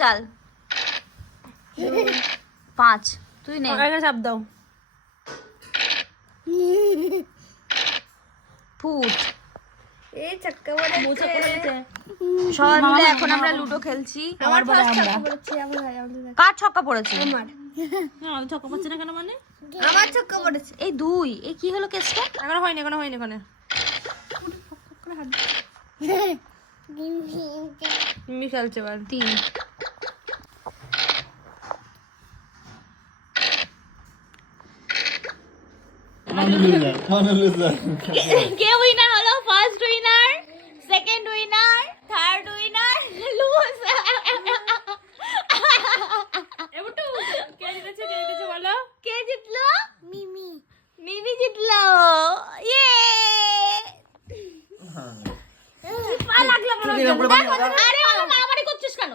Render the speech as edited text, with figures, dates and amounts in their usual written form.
চাল 5 তুই নে চাপ দাও ফুট এই ছক্কা পড়েছে সবাই মিলে এখন আমরা লুডো খেলছি আমার ছক্কা পড়েছে কার ছক্কা পড়েছে আমার ছক্কা পাচ্ছে না কেন মানে আমার ছক্কা পড়েছে এই 2 এই কি হলো কেসটা এখনো হয়নি এখানে মিমি খেলছে এবার 3 কে উইনার হলো first winner second winner third winner lose এবটু কে জিতেছে বলো কে জিতলো মিমি জিতলো ইয়ে পা লাগলো মনে হচ্ছে আরে বাবা মারামারি করছিস কেন